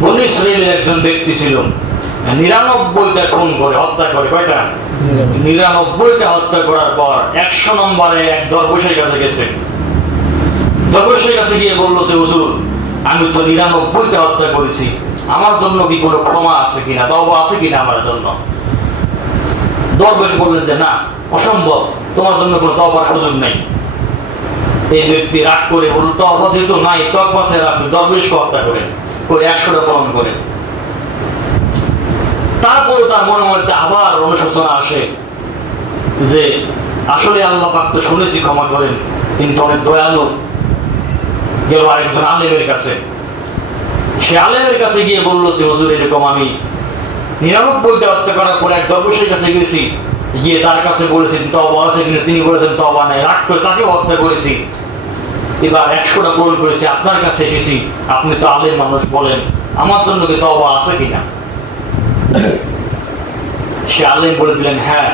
বনী ইসরাইলের একজন ব্যক্তি ছিল, 99টা খুন করে হত্যা করে। কয়টা? 99টা হত্যা করার পর 100 নম্বরে এক দরবেশের কাছে গেছে। দরবেশের কাছে গিয়ে বললো যে হুজুর, আমি তো 99টা হত্যা করেছি, আমার জন্য কি কোনো ক্ষমা আছে কিনা, তওবা আছে কিনা আমার জন্য? দরবেশ বললেন যে না, অসম্ভব, তোমার জন্য কোনো তওবার সুযোগ নেই। এই ব্যক্তি রাগ করে বলল, তওবা যেহেতু নাই, তওবা ছেড়ে আপনি দরবেশকে হত্যা করেন, করে 100টা পালন করেন। তারপরে তার মনের মধ্যে আবার অনুশোচনা আসে যে আসলে আল্লাহ পাক তো শুনেছি ক্ষমা করেন, কিন্তু অনেক দয়ালু। গেল আরেকজন আলেমের কাছে। সে আলেমের কাছে গিয়ে বললো যে হুজুর, এরকম আমি 99টা হত্যা করার পরে এক দরবেশের কাছে গেছি, গিয়ে তার কাছে বলেছি তওবা আছে কিনা, তিনি বলেছেন তওবা নাই। রাগ করে তাকেও হত্যা করেছি, এবার 100টা পূরণ করেছি, আপনার কাছে এসেছি, আপনি তো আলেম মানুষ, বলেন আমার জন্য কি তওবা আছে কিনা? সে আলেম বলে দিলেন, হ্যাঁ,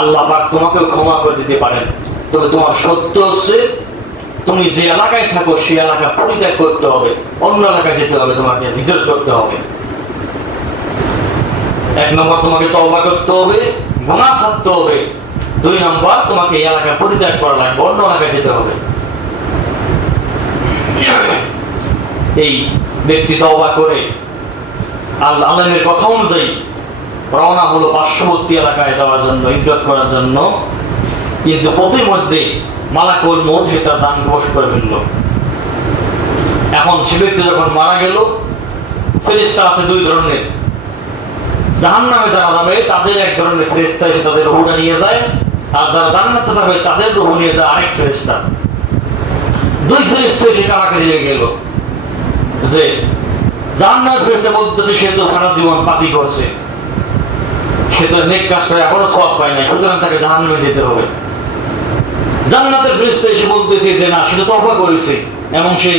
আল্লাহ পাক তোমাকেও ক্ষমা করে দিতে পারেন, তবে তোমার সত্য হচ্ছে তুমি যে এলাকায় থাকো সেই এলাকা পরিত্যাগ করতে হবে, অন্য এলাকায় যেতে হবে, তোমাকে হিজরত করতে হবে। 1 নম্বর তোমাকে তওবা করতে হবে, গুনাহ ছাড়তে হবে। 2 নম্বর তোমাকে এই এলাকা পরিত্যাগ করা লাগবে, অন্য এলাকায় যেতে হবে। এই ব্যক্তি তওবা করে আলেমের কথা অনুযায়ী রওনা হলো পার্শ্ববর্তী এলাকায় যাওয়ার জন্য, হিজরত করার জন্য। কিন্তু পথের মধ্যে মালাকুল মউত সেটা দান বশ করে ফেলল। এখন সে ব্যক্তি যখন মারা গেল, ফেরেশতা আছে 2 ধরনের। জাহান্নামে যারা যাবে তাদের এক ধরনের ফেরেশতা এসে তাদের রূহটা নিয়ে যায়, আর যারা জান্নাতে যাবে তাদের রূহ নিয়ে যায় আরেক ফেরেশতা। 2 ফেরেশতা এসে কারাকারি লেগে গেল যে জাহান্নামের ফেরেশতা বলতেছে সে তো সারা জীবন পাপী করছে, সে তো নেক কাজ করে এখনো সওয়াব পায় না, সুতরাং তাকে জাহান্নামে যেতে হবে। জান্নাতের ফেরেশতা এসে বলতেছে যে না, সে তো তওবা করেছে এবং সে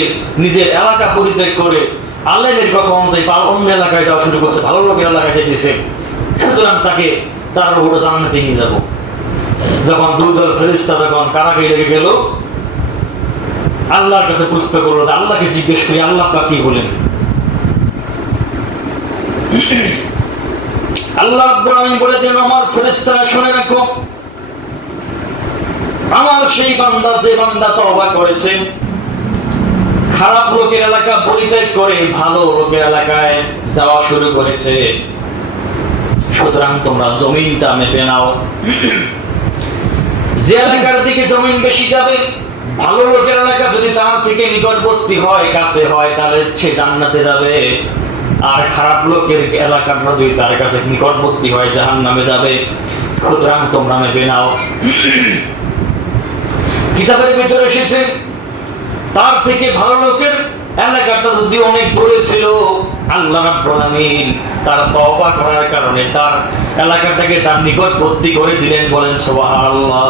নিজের এলাকা পরিত্যাগ করে আল্লাহর কথা অনুযায়ী অন্য এলাকায় যাওয়া শুরু করছে, ভালো লোকের এলাকায় যেতেছে, সুতরাং তাকে তার উপরে জান্নাতে নিয়ে যাব। যখন 2 দল ফেরেশতা যখন কারাগারে লেগে গেল, আল্লাহর কাছে প্রশ্ন করলো যে আল্লাহকে জিজ্ঞেস করি, আল্লাহ পাক কি বলেন? আল্লাহ রাব্বুল আলামিন বলে দেন, আমার ফেরেশতারা শুনে রাখো, আমার সেই বান্দা যে বান্দা তওবা করেছে, খারাপ লোকের এলাকা পরিত্যাগ করে ভালো লোকের এলাকায় যাওয়া শুরু করেছে, সুতরাং তোমরা জমিনটা মেপে নাও। যে এলাকার দিকে জমিন বেশি যাবে, ভালো লোকের এলাকা যদি তার থেকে নিকটবর্তী হয়, কাছে হয়, তাহলে সে জান্নাতে যাবে। আর খারাপ লোকের এলাকার যদি তার কাছে নিকটবর্তী হয়, জাহান্নামে যাবে। সুতরাং তোমরা মেপে নাও। কিতাবের ভিতরে এসেছে তার থেকে ভালো লোকের এলাকাটা যদি অনেক দূরে ছিল, আল্লাহ রাব্বুল আলামিন তার তওবা করার কারণে তার এলাকাটাকে তার নিকটবর্তী করে দিলেন। বলেন সুবহানাল্লাহ।